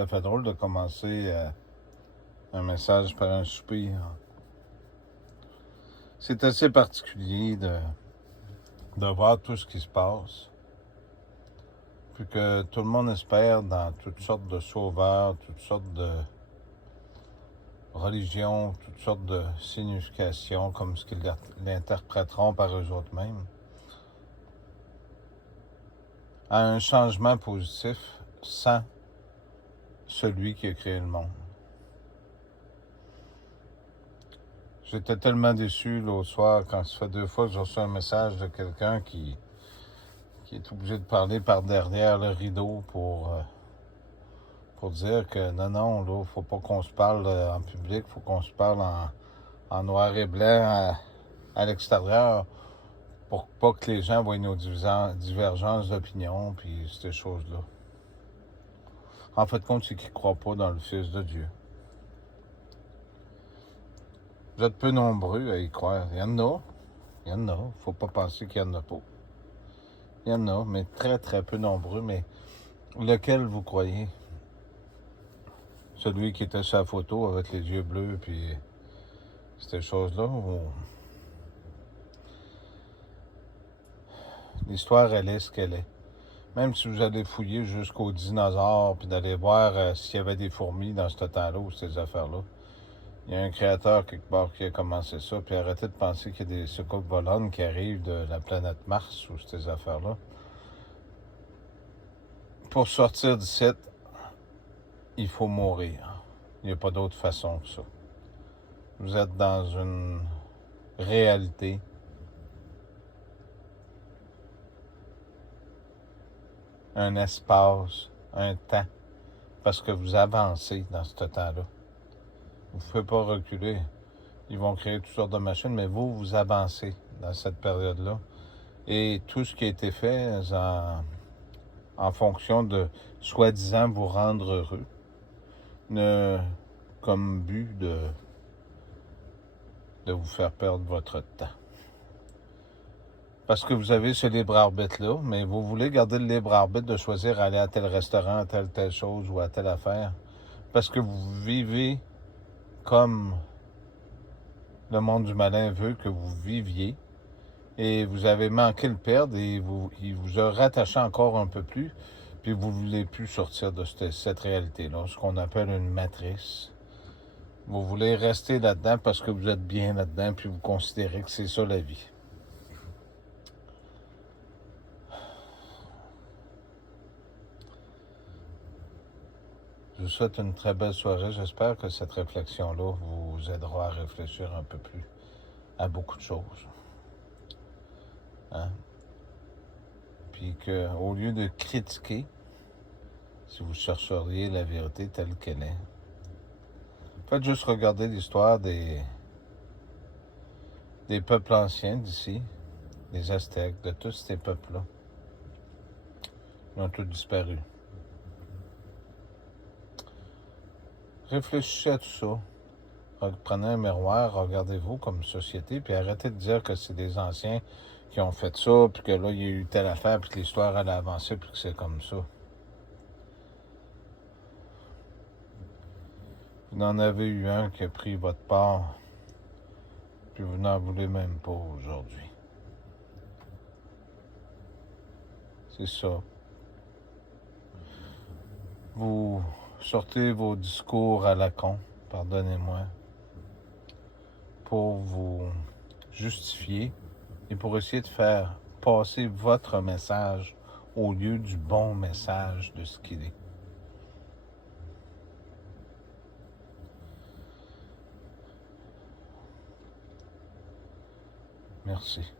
Ça fait drôle de commencer un message par un soupir. C'est assez particulier de voir tout ce qui se passe. Puis que tout le monde espère dans toutes sortes de sauveurs, toutes sortes de religions, toutes sortes de significations, comme ce qu'ils l'interpréteront par eux-mêmes, à un changement positif sans celui qui a créé le monde. J'étais tellement déçu l'autre soir quand ça fait 2 fois que j'ai reçu un message de quelqu'un qui est obligé de parler par derrière le rideau pour dire que non, là, faut pas qu'on se parle en public, faut qu'on se parle en noir et blanc à l'extérieur pour pas que les gens voient nos divergences d'opinion puis ces choses-là. En fait, compte, c'est qu'ils ne croient pas dans le Fils de Dieu. Vous êtes peu nombreux à y croire. Il y en a. Il y en a. Faut pas penser qu'il y en a pas. Il y en a, mais très, très peu nombreux. Mais lequel vous croyez? Celui qui était sur la photo avec les yeux bleus puis ces choses-là? Ou... L'histoire, elle est ce qu'elle est. Même si vous allez fouiller jusqu'aux dinosaures puis d'aller voir s'il y avait des fourmis dans ce temps-là ou ces affaires-là, il y a un créateur quelque part qui a commencé ça, puis arrêtez de penser qu'il y a des soucoupes volantes qui arrivent de la planète Mars ou ces affaires-là. Pour sortir d'ici, il faut mourir. Il n'y a pas d'autre façon que ça. Vous êtes dans une réalité un espace, un temps, parce que vous avancez dans ce temps-là. Vous ne pouvez pas reculer. Ils vont créer toutes sortes de machines, mais vous avancez dans cette période-là. Et tout ce qui a été fait en fonction de soi-disant vous rendre heureux, ne comme but de vous faire perdre votre temps. Parce que vous avez ce libre arbitre-là, mais vous voulez garder le libre arbitre de choisir aller à tel restaurant, à telle chose ou à telle affaire. Parce que vous vivez comme le monde du malin veut que vous viviez. Et vous avez manqué le perdre et il vous a rattaché encore un peu plus. Puis vous ne voulez plus sortir de cette réalité-là, ce qu'on appelle une matrice. Vous voulez rester là-dedans parce que vous êtes bien là-dedans, puis vous considérez que c'est ça la vie. Je vous souhaite une très belle soirée. J'espère que cette réflexion-là vous aidera à réfléchir un peu plus à beaucoup de choses. Hein? Puis qu'au lieu de critiquer, si vous chercheriez la vérité telle qu'elle est, faites juste regarder l'histoire des peuples anciens d'ici, des Aztèques, de tous ces peuples-là. Ils ont tous disparu. Réfléchissez à tout ça. Prenez un miroir, regardez-vous comme société, puis arrêtez de dire que c'est des anciens qui ont fait ça, puis que là, il y a eu telle affaire, puis que l'histoire, elle a avancé, puis que c'est comme ça. Vous en avez eu un qui a pris votre part, puis vous n'en voulez même pas aujourd'hui. C'est ça. Vous sortez vos discours à la con, pardonnez-moi, pour vous justifier et pour essayer de faire passer votre message au lieu du bon message de ce qu'il est. Merci.